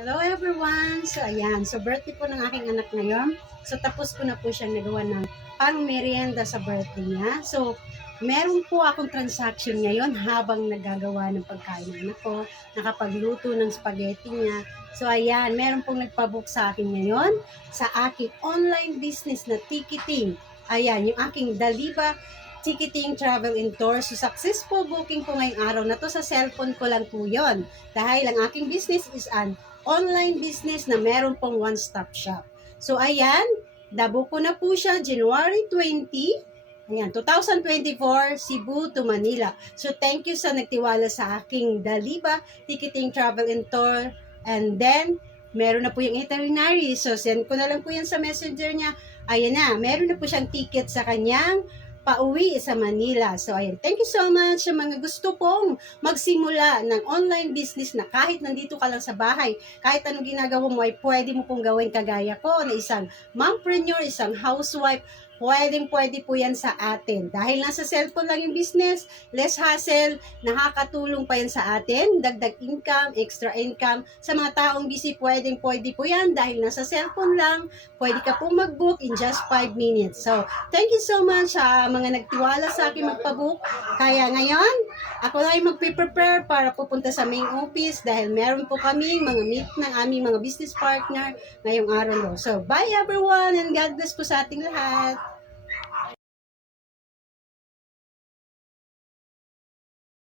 Hello everyone! So ayan, so birthday po ng aking anak ngayon. So tapos ko na po siyang nagawa ng pang merienda sa birthday niya. So meron po akong transaction ngayon habang nagagawa ng pagkain ng anak ko, nakapagluto ng spaghetti niya. So ayan, meron pong nagpabook sa akin ngayon sa aking online business na ticketing. Ayan, yung aking Daliba ticketing, travel, and tour. So, successful booking ko ngayong araw na to sa cellphone ko lang po yun. Dahil ang aking business is an online business na meron pong one-stop shop. So, ayan, dabo ko na po siya January 20, ayan, 2024, Cebu to Manila. So, thank you sa nagtiwala sa aking Daliba ticketing, travel, and tour. And then, meron na po yung itinerary. So, send ko na lang po yan sa messenger niya. Ayan na, meron na po siyang ticket sa kanyang pauwi sa Manila. So, ayan. Thank you so much sa mga gusto pong magsimula ng online business na kahit nandito ka lang sa bahay, kahit anong ginagawa mo ay pwede mo pong gawin kagaya ko na isang mompreneur, isang housewife, pwede po yan sa atin. Dahil nasa cellphone lang yung business, less hassle, nakakatulong pa yan sa atin, dagdag income, extra income. Sa mga taong busy, pwede po yan dahil nasa cellphone lang, pwede ka po mag-book in just 5 minutes. So, thank you so much sa mga nagtiwala sa akin magpa-book. Kaya ngayon, ako na yung magpe-prepare para pupunta sa main office dahil meron po kaming mga meet ng aming mga business partner ngayong araw. So, bye everyone and God bless po sa ating lahat.